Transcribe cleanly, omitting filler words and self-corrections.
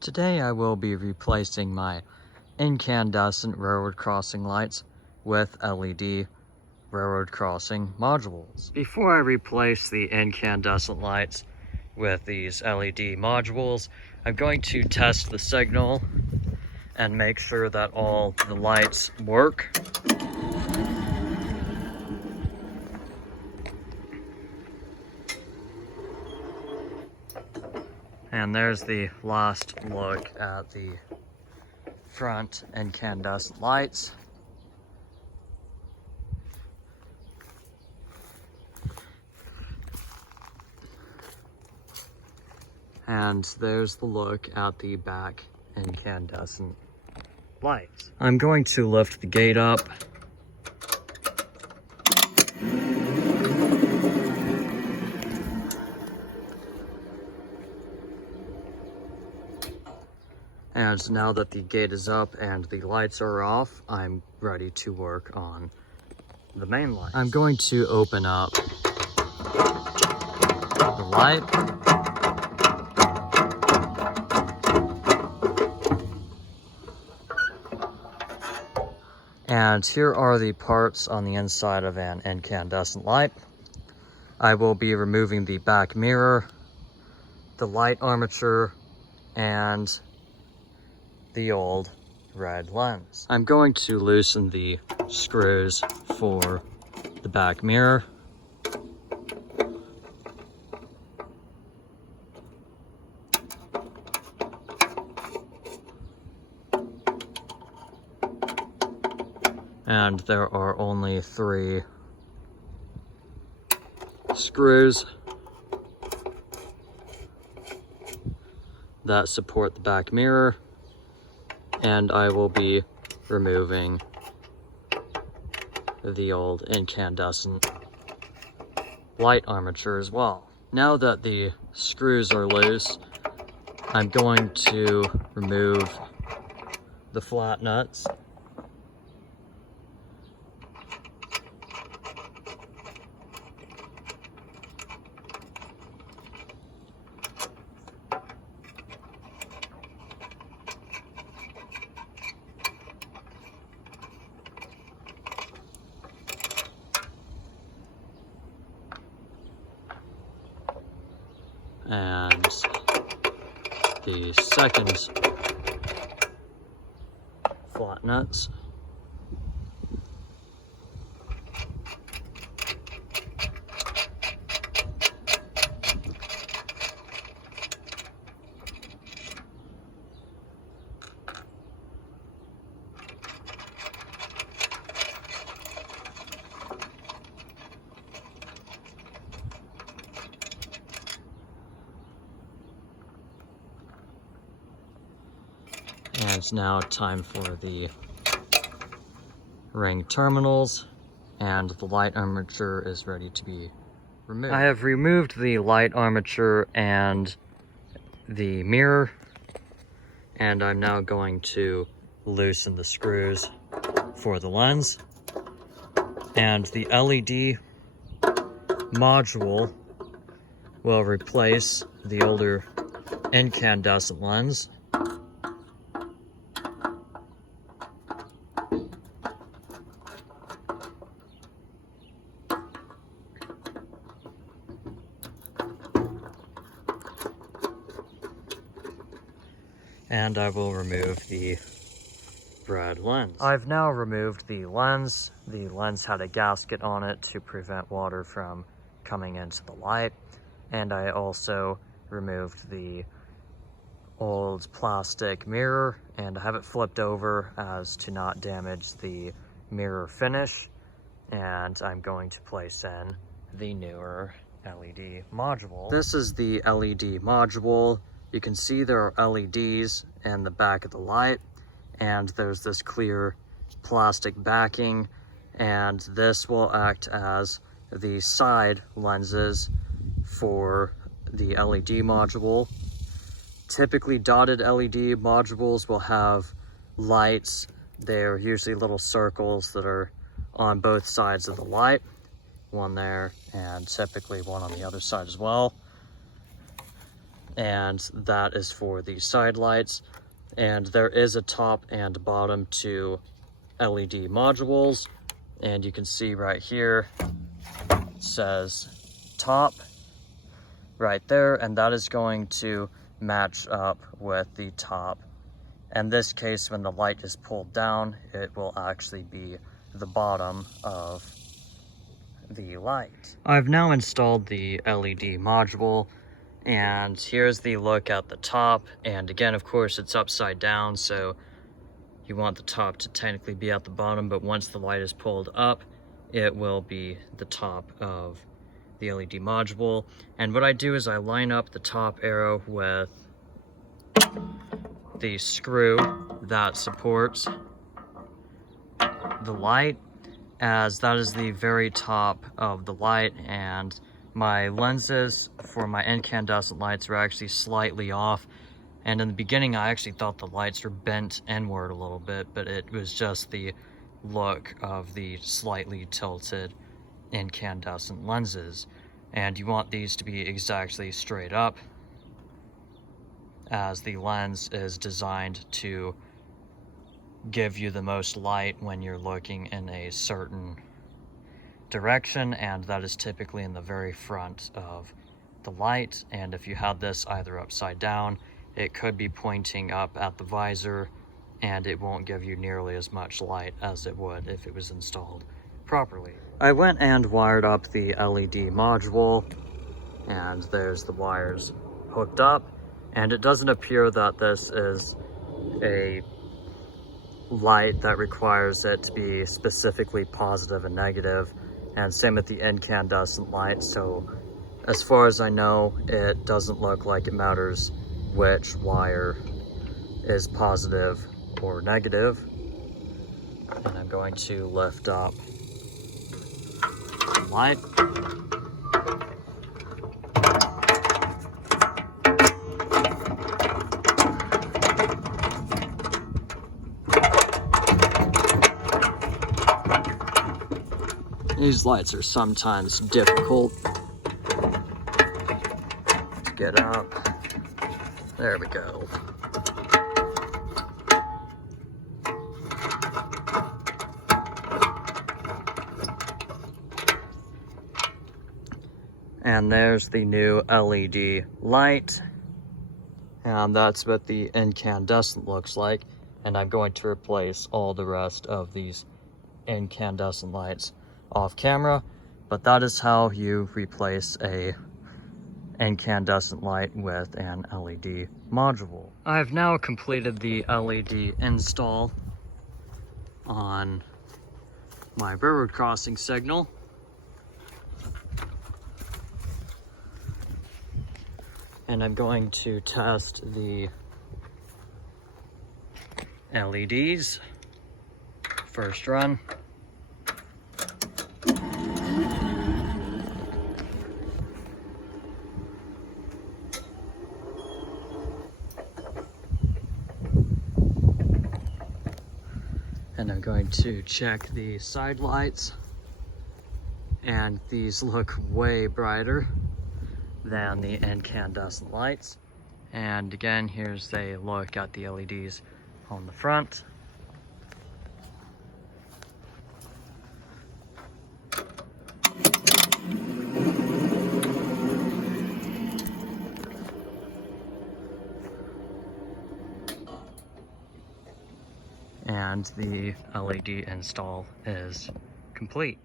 Today I will be replacing my incandescent railroad crossing lights with LED railroad crossing modules. Before I replace the incandescent lights with these LED modules, I'm going to test the signal and make sure that all the lights work. And there's the last look at the front incandescent lights. And there's the look at the back incandescent lights. I'm going to lift the gate up. And now that the gate is up and the lights are off, I'm ready to work on the main light. I'm going to open up the light. And here are the parts on the inside of an incandescent light. I will be removing the back mirror, the light armature, and the old red lens. I'm going to loosen the screws for the back mirror. And there are only 3 screws that support the back mirror, and I will be removing the old incandescent light armature as well. Now that the screws are loose, I'm going to remove the flat nuts. And the second flat nuts. And it's now time for the ring terminals, and the light armature is ready to be removed. I have removed the light armature and the mirror, and I'm now going to loosen the screws for the lens. And the LED module will replace the older incandescent lens. And I will remove the red lens. I've now removed the lens. The lens had a gasket on it to prevent water from coming into the light. And I also removed the old plastic mirror, and I have it flipped over as to not damage the mirror finish. And I'm going to place in the newer LED module. This is the LED module. You can see there are LEDs in the back of the light, and there's this clear plastic backing, and this will act as the side lenses for the LED module. Typically, dotted LED modules will have lights. They're usually little circles that are on both sides of the light, one there and typically one on the other side as well. and that is for the side lights. And there is a top and bottom to LED modules, and you can see right here it says top right there, and that is going to match up with the top. In this case, when the light is pulled down, it will actually be the bottom of the light. I've now installed the LED module, and here's the look at the top. And again, of course, it's upside down, so you want the top to technically be at the bottom, but once the light is pulled up, it will be the top of the LED module. And what I do is I line up the top arrow with the screw that supports the light, as that is the very top of the light, and my lenses for my incandescent lights are actually slightly off. And in the beginning, I actually thought the lights were bent inward a little bit, but it was just the look of the slightly tilted incandescent lenses. And you want these to be exactly straight up, as the lens is designed to give you the most light when you're looking in a certain direction, and that is typically in the very front of the light. And if you had this either upside down, it could be pointing up at the visor, and it won't give you nearly as much light as it would if it was installed properly. I went and wired up the LED module, and there's the wires hooked up, and it doesn't appear that this is a light that requires it to be specifically positive and negative, and same with the incandescent light. So as far as I know, it doesn't look like it matters which wire is positive or negative. And I'm going to lift up the light. These lights are sometimes difficult to get up. There we go. And there's the new LED light. And that's what the incandescent looks like. And I'm going to replace all the rest of these incandescent lights off camera, but that is how you replace a incandescent light with an LED module. I've now completed the LED install on my railroad crossing signal. And I'm going to test the LEDs. First run. And I'm going to check the side lights, and these look way brighter than the incandescent lights. And again, here's a look at the LEDs on the front. And the LED install is complete.